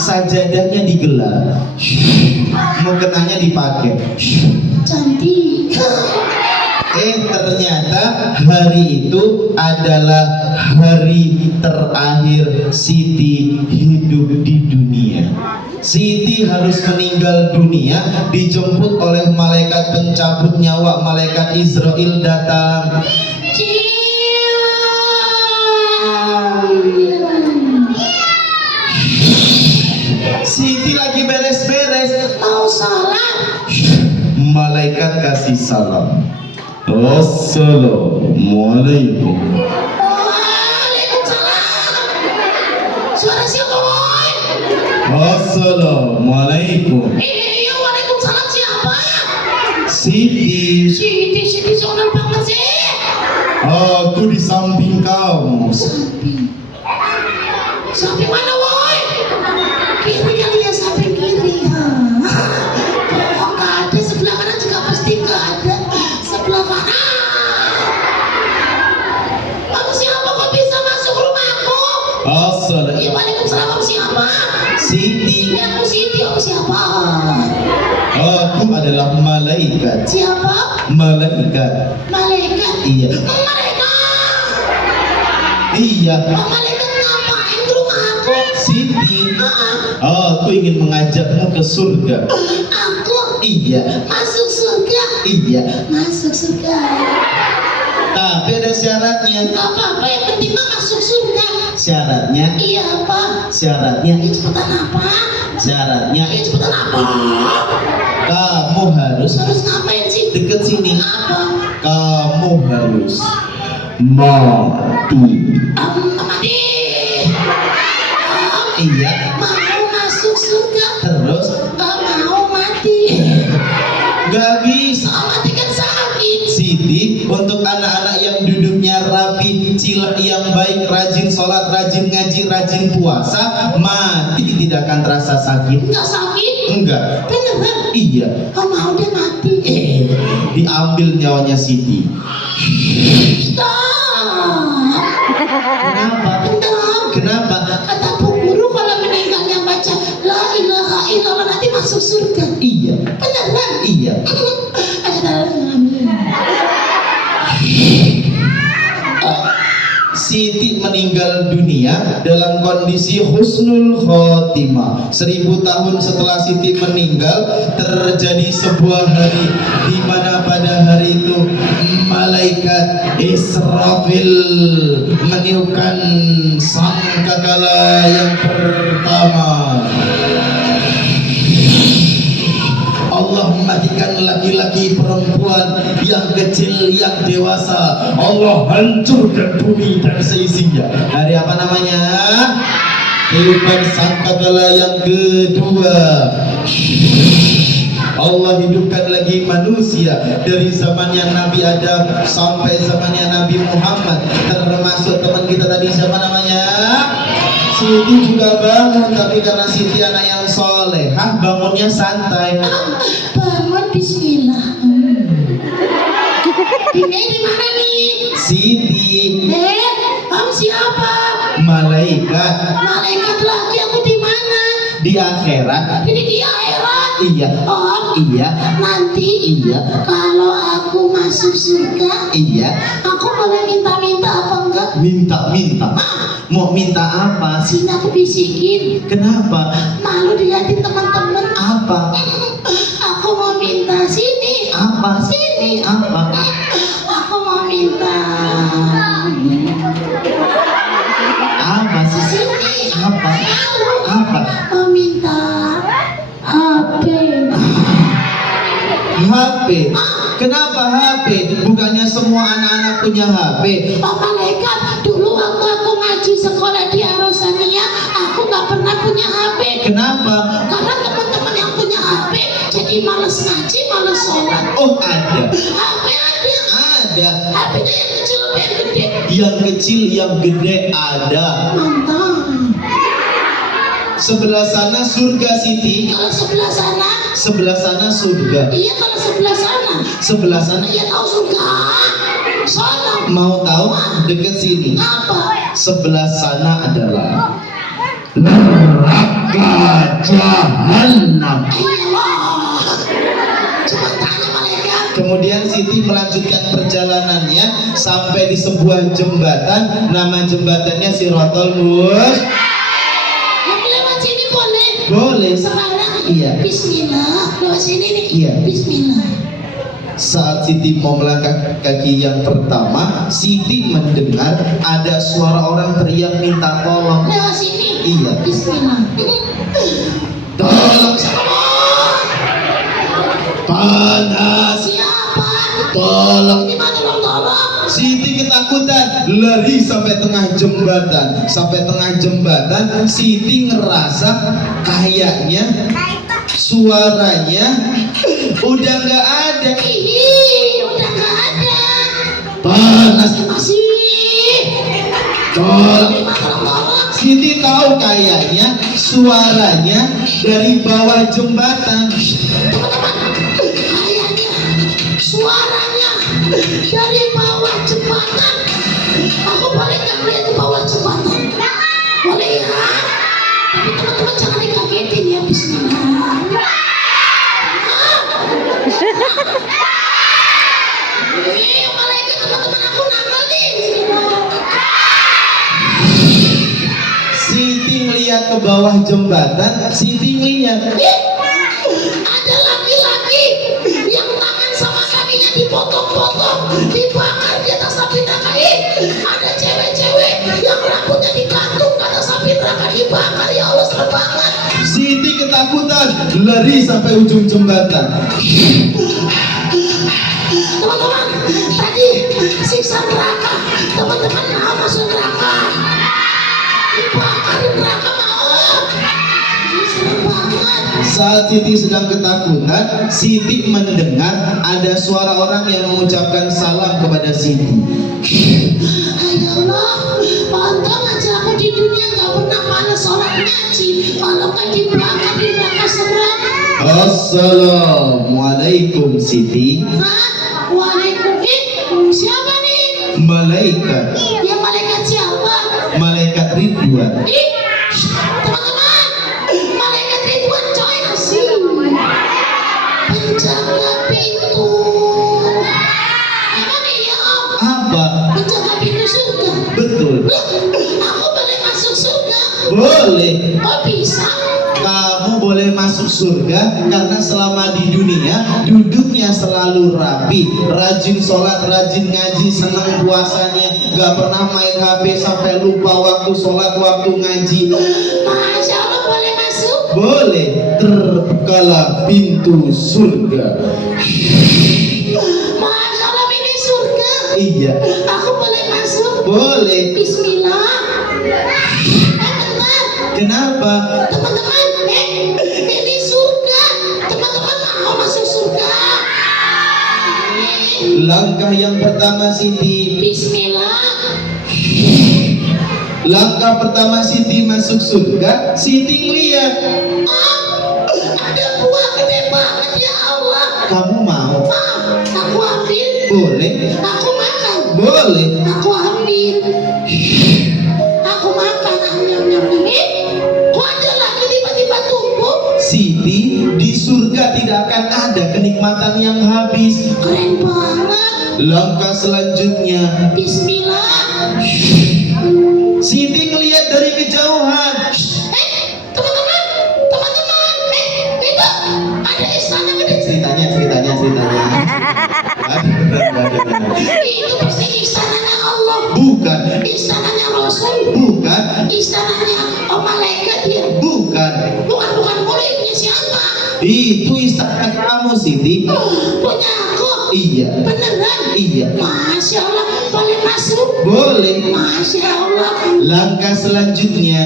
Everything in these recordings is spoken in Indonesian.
sajadahnya digelar, mukenanya dipakai, Cantik. ternyata hari itu adalah hari terakhir Siti hidup di dunia. Siti harus meninggal dunia, dijemput oleh malaikat pencabut nyawa, malaikat Israel datang. Siti lagi beres-beres, Mau salam. malaikat kasih salam. Assalamualaikum. Waalaikumsalam. Suara siapa, boy? Assalamualaikum. Iya, waalaikumsalam, siapa? Siti, Siti soal banget sih. aku di samping kamu. Samping mana, boy? Kiri kali ya, samping kiri. Oh, nggak ada, sebelah kanan juga pasti nggak ada. Sebelah kanan. Kamu siapa kok bisa masuk rumahku? Assalamualaikum. Iya, waalaikumsalam, kamu siapa? Siti, Ya, aku Siti, kamu siapa? aku adalah malaikat. Siapa? Malaikat. Malaikat. Iya. Malaikat. Iya. Malaikat ngapain ke rumahku? Siti, Ah, aku ingin mengajakmu ke surga. aku Iya. masuk surga. Iya. Masuk surga. Tapi ada syaratnya. Gak apa-apa, yang penting mah masuk surga. Syaratnya. Iya apa? Syaratnya. Ya cepetan apa? Syaratnya. Ya cepetan apa? Kamu harus Harus ngapain sih? deket sini. Apa? Kamu harus mati. Mati. Iya. Mau masuk surga. Terus Gak mau mati. gak bisa. Mati kan sakit. Siti, untuk anak-anak yang duduknya rapi, cilak yang baik, rajin sholat, rajin ngaji, rajin puasa, mati tidak akan terasa sakit. Gak sakit? Enggak. Beneran? Iya. Mau dia mati. Diambil nyawanya Siti. Stop. Kenapa? Beneran. Kenapa? Kata Bu Guru kalau meninggalnya baca La ilaha illallah nanti masuk surga. Iya. Beneran? Iya. Siti meninggal dunia dalam kondisi husnul khotimah. 1000 tahun setelah Siti meninggal, terjadi sebuah hari di mana pada hari itu malaikat Israfil meniupkan sangkakala yang pertama. Allah matikan laki-laki, perempuan, yang kecil, yang dewasa. Allah hancurkan bumi dan seisinya. Hari apa namanya? Tiupan sangkakala yang kedua. Allah hidupkan lagi manusia dari zamannya Nabi Adam sampai zamannya Nabi Muhammad. Termasuk teman kita tadi, siapa namanya? Siti juga bangun, tapi karena Siti anak yang solehah, bangunnya santai. Bangun bismillah. Ini di mana nih? Siti, Kamu siapa? malaikat Malaikat lagi, aku di mana? di akhirat. Jadi di akhirat. Iya. Oh, Iya. nanti Iya. kalau aku masuk surga, Iya. aku boleh minta-minta apa enggak? Minta-minta. Mau minta apa? Sini aku bisikin. Kenapa? Malu dilihatin teman-teman. Apa? Aku mau minta sini. Apa? Sini. Apa? Aku mau minta. Apa sih? Sini. Apa? Malu. Apa? Mau minta HP. HP. Kenapa HP? Bukannya semua anak-anak punya HP? Pak malaikat, dulu waktu aku ngaji sekolah di Arosania, aku nggak pernah punya HP. Kenapa? Karena teman-teman yang punya HP jadi males ngaji, males sholat. Oh, ada. HP ada. Ada. HP-nya yang kecil apa yang gede? Yang kecil, yang gede ada. Mantap. Sebelah sana surga Siti. Kalau sebelah sana, Sebelah sana surga. iya kalau sebelah sana, Sebelah sana iya tahu surga. Sana. mau tahu deket sini. Apa? Sebelah sana adalah neraka. Jahannam. Allah. Cuma tanya malaikat. Kemudian Siti melanjutkan perjalanannya sampai di sebuah jembatan, nama jembatannya Siratal Mustaqim. Yang lewat sini boleh? Boleh. Sekarang? Iya. Bismillah. Lewat sini nih? Iya. Bismillah. Saat Siti mau melangkah kaki yang pertama, Siti mendengar ada suara orang teriak minta tolong. Lewat sini? Iya. Bismillah. Tolong, Sabar. panas, Siapa? tolong. Ini mah tolong. Siti ketakutan, lari sampai tengah jembatan. Sampai tengah jembatan, Siti ngerasa kayaknya suaranya udah nggak ada. Ih, udah gak ada. Panas, Masih. tolong. Ini mah tolong. Siti tahu kayaknya suaranya dari bawah jembatan. Teman-teman, kayaknya suaranya dari bawah jembatan. Aku boleh nggak lihat di bawah jembatan? Boleh ya? Tapi teman-teman jangan dikagetin ya. Bismillah. Malaikat teman-teman aku nakal nih. Siti ngeliat ke bawah jembatan, Siti ngeliat Ada laki-laki yang tangan sama kakinya dipotong-potong, dibakar di atas api neraka. Ada cewek-cewek yang rambutnya digantung ke atas api neraka, dibakar. Ya Allah, serem banget. Siti ketakutan, lari sampai ujung jembatan. Teman-teman, tadi siksa neraka. Teman-teman mau masuk neraka? Dibakar di neraka mau? Serem banget. Saat Siti sedang ketakutan, Siti mendengar ada suara orang yang mengucapkan salam kepada Siti. Ya Allah, untung aja aku di dunia gak pernah malas sholat ngaji. Kalau kan dibakar di neraka serem. Assalamualaikum Siti. Hah? Waalaikumsalam. Siapa nih? Malaikat, Ya malaikat siapa? malaikat Ridwan. Teman-teman, malaikat Ridwan coy asli. Penjaga pintu. Emang iya om? Apa? Penjaga pintu surga. Betul. Loh, aku boleh masuk surga? Boleh. Oh bisa? Kamu boleh masuk surga karena selama di dunia duduknya selalu rapi, rajin sholat, rajin ngaji, senang puasanya, gak pernah main HP sampai lupa waktu sholat, waktu ngaji. Masya Allah, boleh masuk? Boleh. Terbukalah pintu surga. Masya Allah, ini surga. Iya. Aku boleh masuk? Boleh. Bismillah. Bentar. Kenapa? Teman-teman, ini surga. Teman-teman mau masuk surga? Langkah yang pertama Siti. Bismillah. Langkah pertama Siti masuk surga, Siti ngeliat. Ada buah gede banget ya Allah. Kamu mau? Aku ambil. Boleh. Aku makan. Boleh. Aku ambil. Aku makan. Nyam. Kok ada lagi tiba-tiba tumbuh? Siti, di surga tidak akan ada kenikmatan yang habis. Keren banget. Langkah selanjutnya, Bismillah. Siti ngeliat dari kejauhan. Teman-teman, itu ada istana gede. Ceritanya. Itu pasti istananya Allah. Bukan. Istananya Rasul. Bukan. Istananya malaikat ya. Bukan. Bukan muridnya siapa? Itu istana kamu, Siti. Punya aku. Iya. Beneran? Iya. Masya Allah, boleh masuk? Boleh. Masya Allah. Langkah selanjutnya,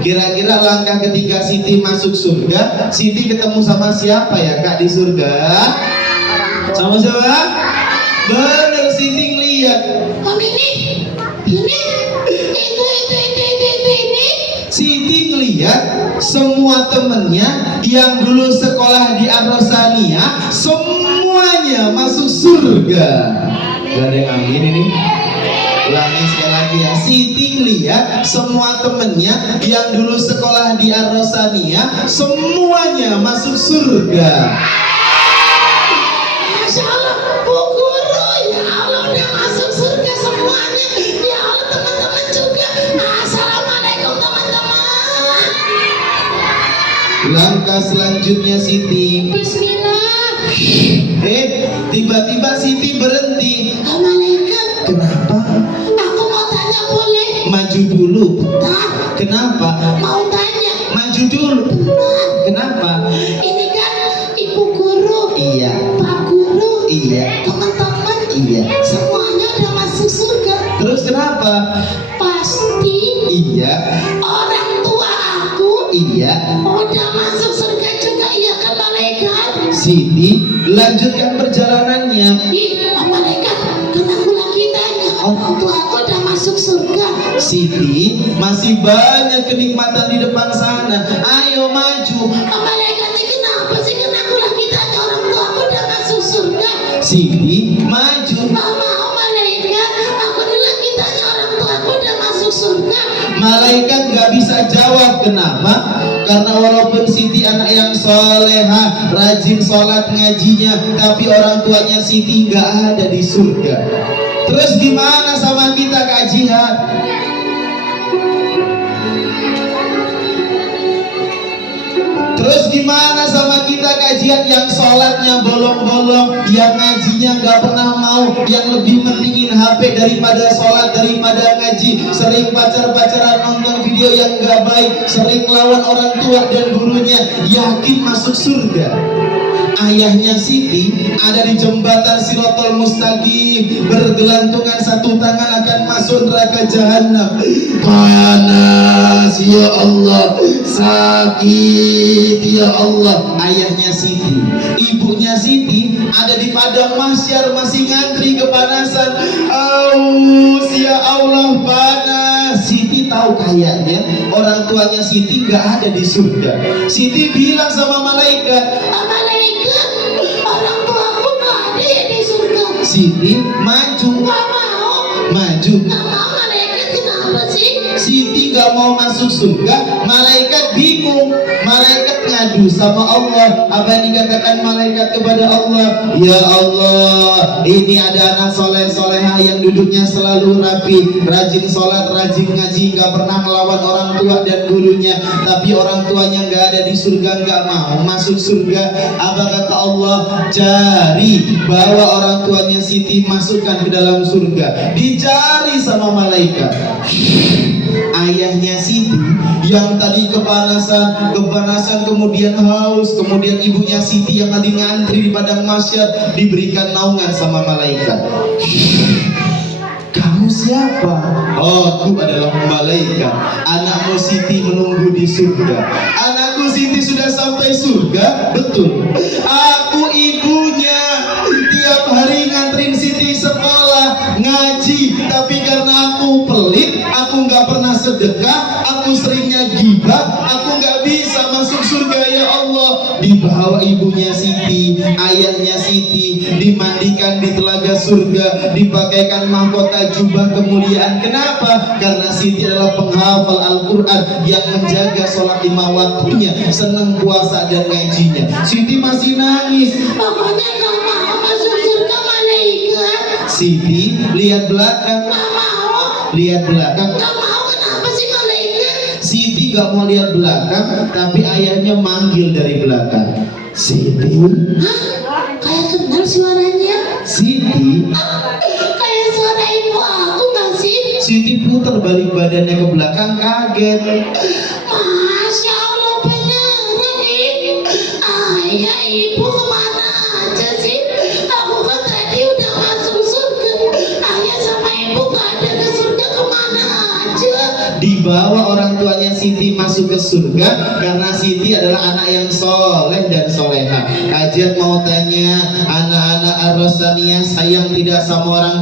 kira-kira langkah ketika Siti masuk surga, Siti ketemu sama siapa ya Kak di surga? Sama siapa? Bener, Siti ngeliat. Om ini, itu ini. Siti ngeliat semua temennya yang dulu sekolah di Ar-Rosaniyah semuanya masuk surga. Gak ada yang amin ini. Ulangi sekali lagi. bahagia. Siti lihat semua temennya yang dulu sekolah di Ar-Rosaniyah semuanya masuk surga. Masya Allah, Bu Guru, ya Allah udah masuk surga semuanya. Ya Allah, teman-teman juga. Assalamualaikum teman-teman. Langkah selanjutnya Siti. Bismillah. Tiba-tiba Siti berhenti. Malaikat, Kenapa? aku mau tanya boleh? Maju dulu. Bentar, Kenapa? mau tanya. Maju dulu. Bentar. Kenapa? Ini kan Ibu Guru, Iya. Pak Guru, Iya. teman-teman, Iya. semuanya udah masuk surga. Terus kenapa? Pasti Iya. orang tua aku Iya. udah masuk surga juga, iya kan malaikat? Siti lanjutkan perjalanannya. Ih, malaikat, kan aku lagi tanya, orang tua aku udah masuk surga. Siti masih banyak kenikmatan di depan sana. Ayo maju. Malaikat ini kenapa sih? Kan aku lagi tanya orang tua aku udah masuk surga. Siti maju. Nggak mau malaikat, aku ini lagi tanya orang tua aku udah masuk surga. Malaikat gak bisa jawab. Kenapa? Karena walaupun Siti anak yang soleha, rajin sholat ngajinya, tapi orang tuanya Siti gak ada di surga. Terus gimana sama kita Kak Jihad? Terus gimana sama kita kajian yang sholatnya bolong-bolong, yang ngajinya nggak pernah mau, yang lebih mentingin HP daripada sholat, daripada ngaji, sering pacar-pacaran nonton video yang nggak baik, sering lawan orang tua dan gurunya, yakin masuk surga? Ayahnya Siti ada di jembatan Sirotol Mustaqim, bergelantungan satu tangan akan masuk neraka jahanam. Panas ya Allah, sakit ya Allah. Ayahnya Siti, ibunya Siti ada di padang mahsyar masih ngantri kepanasan. Aus ya Allah, panas. Siti tahu kayaknya orang tuanya Siti nggak ada di surga. Siti bilang sama malaikat, Malaikat, orang tua aku nggak ada ya di surga. Siti maju. Nggak mau. Maju. Nggak mau malaikat, kenapa sih? Siti gak mau masuk surga. Malaikat bingung. Malaikat ngadu sama Allah. Apa yang dikatakan malaikat kepada Allah? Ya Allah, ini ada anak soleh solehah yang duduknya selalu rapi, rajin sholat, rajin ngaji, gak pernah melawan orang tua dan gurunya, tapi orang tuanya gak ada di surga, gak mau masuk surga. Apa kata Allah? Cari, bawa orang tuanya Siti, masukkan ke dalam surga. Dicari sama malaikat. Ayahnya Siti yang tadi kepanasan kemudian haus, kemudian ibunya Siti yang tadi ngantri di padang mahsyar diberikan naungan sama malaikat. Kamu siapa? Oh, aku adalah malaikat. Anakmu Siti menunggu di surga. Anakku Siti sudah sampai surga? Betul. Aku ibunya. Tiap hari nganterin Siti sekolah, ngaji, tapi karena aku pelit, aku nggak pernah sedekah, aku seringnya gibah, aku nggak bisa masuk surga ya Allah. Dibawa ibunya Siti, ayahnya Siti, dimandikan di telaga surga, dipakaikan mahkota jubah kemuliaan. Kenapa? Karena Siti adalah penghafal Al-Quran yang menjaga sholat 5 waktunya, senang puasa dan ngajinya. Siti masih nangis. Pokoknya nggak mau masuk surga malaikat. Siti lihat belakang. Nggak mau. Lihat belakang. Nggak mau, kenapa sih malaikat? Siti gak mau lihat belakang, tapi ayahnya manggil dari belakang. Siti. Hah? Kayak kenal suaranya. Siti. Kayak suara ibu aku nggak sih? Siti putar balik badannya ke belakang, kaget. Masya Allah, beneran nih. Ayah ibu kemana aja sih? Aku kan tadi udah masuk surga. Ayah sama ibu nggak ada ke surga, kemana aja? Dibawa orang tuanya Siti masuk ke surga karena Siti adalah anak yang soleh dan soleha. Kajian mau tanya, anak-anak Ar-Rosaniyah sayang tidak sama orang